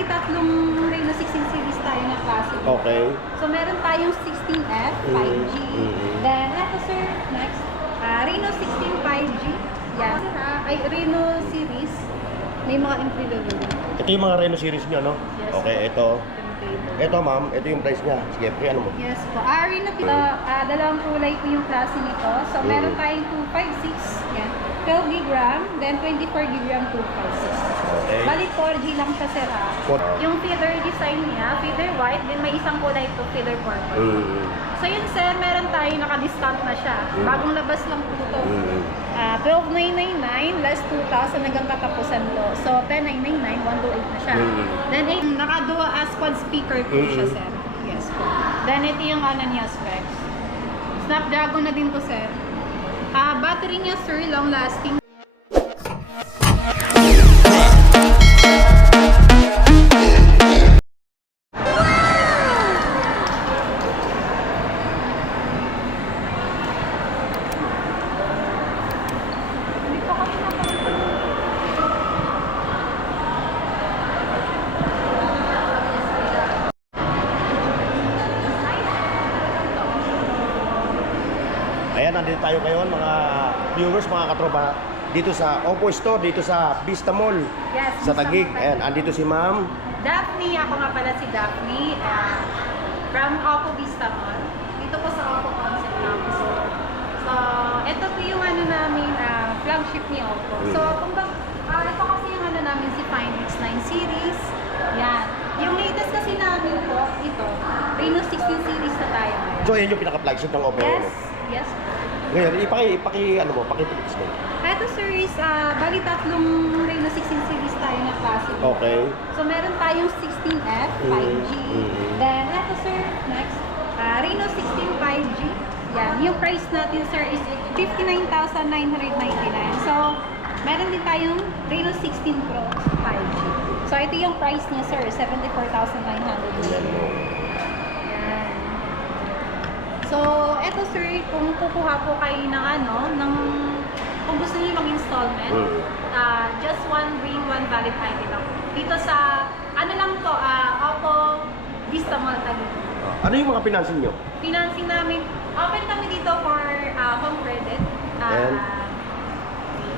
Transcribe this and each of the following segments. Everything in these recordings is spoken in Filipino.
bali tatlong Reno 16 series tayo na klase. Okay. So meron tayong 16F 5G. Then eto sir, next, Reno 16 5G. Yan. Ay Reno series. May mga entry level. Ito yung mga Reno series nyo, no? Yes. Okay, ito. Ito ma'am, ito yung price niya. Sige, pre, ano mo? Yes po. Reno ito, dalawang kulay po yung klase nito. So meron tayong 256. Yan. 12 GB RAM, then 24 GB RAM 256. Okay. Bali 4G lang siya sir ha. Yung feather design niya, feather white, then may isang kulay ito, feather purple. So yun sir, meron tayo naka-discount na siya. Bagong labas lang po ito. 12,999 less 2,000 hanggang katapusan to. So 10,999, 128 na siya. Then naka-dual quad speaker po siya sir. Yes po. Then ito yung ano niya specs. Snapdragon na din po sir. Battery niya sir, long lasting. Ayan, nandito tayo ngayon mga viewers, mga katropa. Dito sa Oppo Store, dito sa Vista Mall. Yes, sa Taguig. Ayan, andito si ma'am. Daphne, ako nga pala si Daphne. From Oppo Vista Mall. Dito po sa Oppo Concept namin. So, ito po yung ano namin, flagship ni Oppo. So, ito kasi yung ano namin si Find X9 series. Yan. Yung latest kasi namin po, ito, Reno 16 series na tayo ngayon. So, yan yung pinaka-flagship ng Oppo. Yes, yes. Ngayon, pakipitis mo. Ito sir is, bali tatlong Reno 16 series tayo na klase. Okay. So meron tayong 16F 5G. Then ito sir, next, Reno 16 5G. Yan, yung price natin sir is 59,999. So meron din tayong Reno 16 Pro 5G. So ito yung price niya sir, 74,999. Yan. So ito sir, kung kukuha po kayo ng kung gusto niyo mag-installment, just one bring one valid ID lang. Dito sa, lang to, Oppo Vista Mall Taguig. Ano yung mga financing nyo? Financing namin, open kami dito for home credit. And?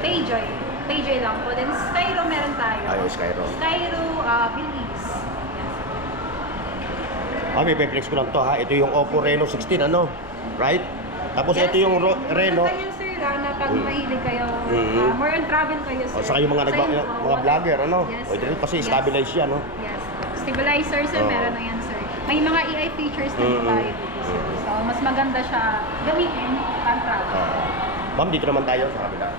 Payjoy lang po. Then Skyro meron tayo. Skyro. Skyro, Belize. Yes. May pe-flex ko lang to ha. Ito yung Oppo Reno 16, ano? Right? Tapos Yes, ito yung Reno. Ganyan sir, na pag mahilig kayo, more on travel kayo sir. Saka yung mga vlogger, ano? Yes, O ito rin kasi yes. stabilize yan, no? Yes. Stabilizer sir, meron na yan sir. May mga AI features na tayo dito sir. So, mas maganda siya gamitin pang travel. Ma'am, dito naman tayo sa kabila.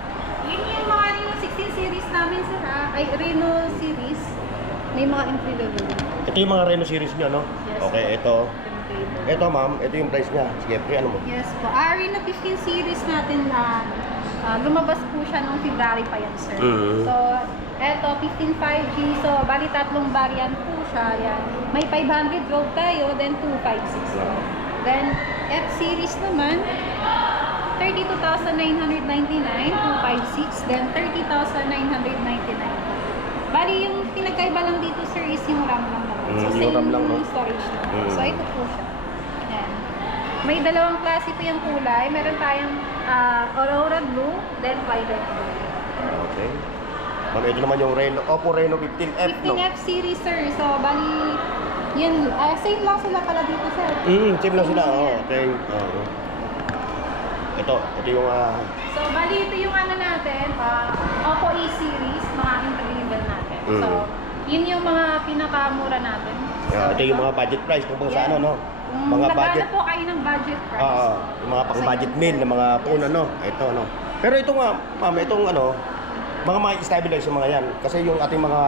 Yun yung mga Reno 16 series namin sir ha. Ay, Reno series. May mga entry level. Ito yung mga Reno series nyo, no? Yes. Okay, ito. Ito ma'am, ito yung price niya. Sige, pre, ano mo? Yes po. Reno 15 series natin na lumabas po siya nung February pa yan sir. So, eto 15 5G. So, bali tatlong variant po siya. Yan. May 500 volt tayo, then 256. Then, F series naman, 32,999, 256, then 30,999. Bali, yung pinagkaiba lang dito sir is yung RAM lang naman. So, yung RAM lang, no? storage lang. So, ito po siya. Yan. May dalawang klase po yung kulay. Meron tayong Aurora Blue, then Violet Blue. Okay. Ma'am, ito naman yung Oppo Reno 15F, no? 15F series sir. So, bali, yun, same lang sila pala dito sir. Same lang sila. Okay. Ito yung So, bali, ito yung natin, Oppo E series, mga entry level natin. So, yun yung mga pinakamura natin. ito yung mga budget price kung sa ano, no? Mga budget. po kayo ng budget price. Yung mga pang-budget meal na mga phone, ano? Ito, no? Pero ito nga, ma'am, itong mga stabilize yung mga yan. Kasi yung ating mga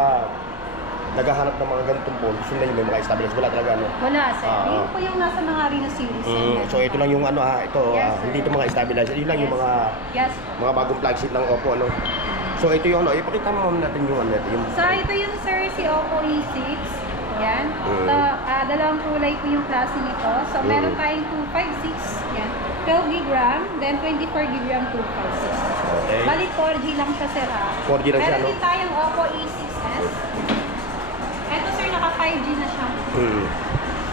naghahanap ng mga ganitong phone, gusto nila yung may mga stabilize. Wala talaga, ano? Wala, sir. Yun po yung nasa mga Reno series. So, ito lang yung ito, Yes, hindi ito mga stabilizer. Yun lang yung mga mga bagong flagship ng Oppo, ano? So, ito yung ipakita mo natin yung yung... So, ito yung sir, si Oppo E6. Yan. So, dalawang kulay po yung klase nito. So, meron tayong 256. Yan. 12 GB RAM, then 24 GB RAM 256. Okay. Bali 4G lang siya sir ha. 4G lang siya, no? Meron din tayong Oppo E6s. Ito sir,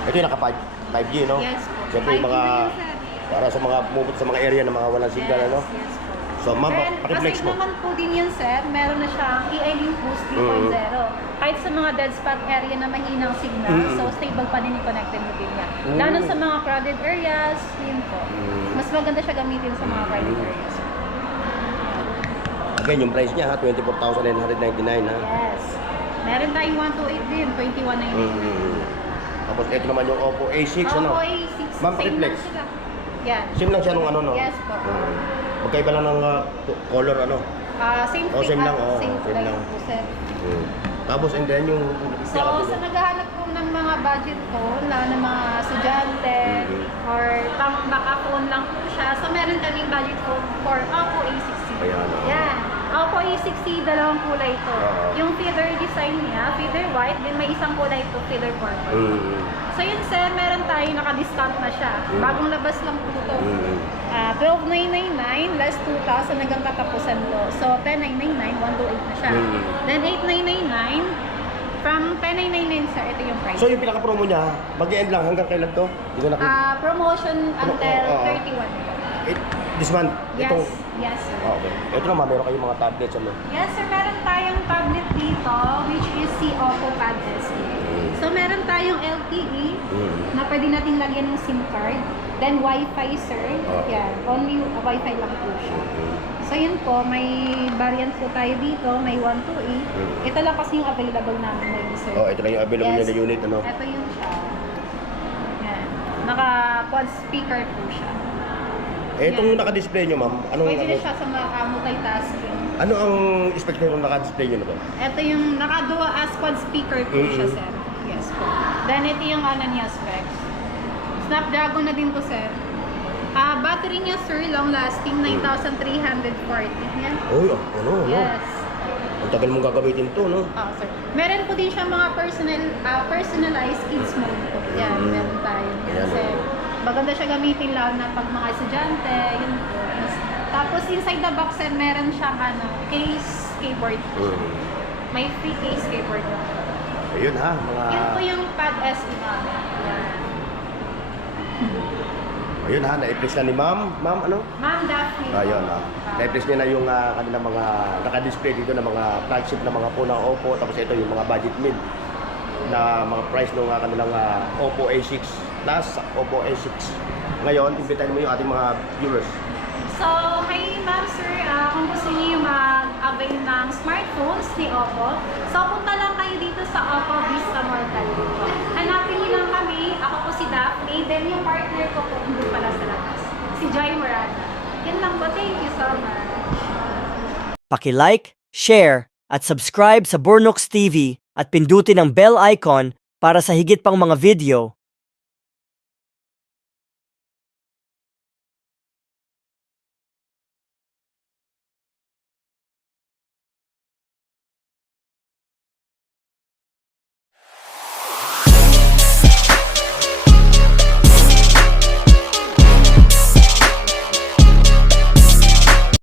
Ito yung naka 5G, no? Yes po. Siyempre yung 5G mga, na yun, sir. para sa mga pumupunta sa mga area na mga walang signal, ano? Yes po. So, ma'am, Then, pakiflex aside mo. naman po din yan, sir, meron na siyang EI-Link Boost 3.0. Kahit sa mga dead spot area na mahinang signal, so stable pa din yung connectivity niya. Lalo sa mga crowded areas, yun po. Mas maganda siya gamitin sa mga crowded areas. Again, yung price niya, ha? 24,999, ha? Yes. Meron tayong 128 din, 2199. Tapos ito naman yung Oppo A6, ano? Oppo A6, Ma'am, same pakiflex. lang sila. Yan. Same lang siya nung ano, no? Yes po. Magkaiba lang ng color, ano? Same Oh, same lang, oh, same same lang lang. po, sir. Tapos, and then yung... So, sa naghahanap po ng mga budget phone, lalo ng mga estudyante, or pang baka phone lang po siya, so meron kaming budget phone for Oppo A60. Ayan, Yan. Oppo A60, dalawang kulay ito. Yung feather design niya, feather white, then may isang kulay ito, feather purple. So yun sir, meron tayo, naka-discount na siya. Bagong labas lang po ito. 12,999 less 2,000 hanggang katapusan ko. So 10,999, 128 na siya. Then 8,999, from 10,999 sir, ito yung price. So yung pinaka-promo niya, mag-end lang hanggang kailan to? Hindi ko nakita. Promotion until 31. This month? Yes, Itong... yes sir. Okay. Ito naman, meron kayong mga tablets, ano? Yes sir, meron tayong tablet dito, which is si Oppo Pad SE. So meron tayong LTE na pwede nating lagyan ng SIM card. Then Wi-Fi sir. Yan, only Wi-Fi lang po siya. So yun po, may variant po tayo dito, may 128. Ito lang kasi yung available namin ngayon sir. Oh, ito lang yung available Yes. na unit, ano? Ito yung siya. Yan. Naka-quad speaker po siya. Itong naka-display nyo, ma'am, anong... Pwede na siya sa mga multitasking. Ano ang expectation ng naka-display nyo na to? Ito yung naka-dual as quad speaker po siya, sir. Yes po. Then ito yung ano niya specs. Snapdragon na din po, sir. Battery niya, sir, long lasting, 9,340. Yan. Uy, ano? Yes. Ang tagal mong gagamitin to, no? Sir. Meron po din siya mga personalized kids mode po. Yan, meron tayo. Ayan, Kasi maganda siya gamitin lalo na pag mga estudyante, yun po. Yes. Tapos inside the box, sir, meron siyang case keyboard po. May free case keyboard po. Ayun ha, mga... Yun po yung Pad SE namin. Yan. Ayun ha, na-press na ni ma'am. Ma'am, ano? Ma'am Daphne. Ayun ha. Na-press niya na yung kanilang mga naka-display dito na mga flagship na mga phone ng Oppo. Tapos ito yung mga budget mid na mga price ng kanilang Oppo A6 plus Oppo A6. Ngayon, imbitahin mo yung ating mga viewers. So, hi ma'am sir, kung gusto niyo mag-avail ng smartphones ni Oppo, so punta lang kayo dito sa Oppo Vista Mall Talim. Hanapin niyo lang kami, ako po si Daphne, then yung partner ko po hindi pala sa labas, si Joy Morada. Yan lang po, thank you so much. Paki-like, share, at subscribe sa Bornox TV at pindutin ang bell icon para sa higit pang mga video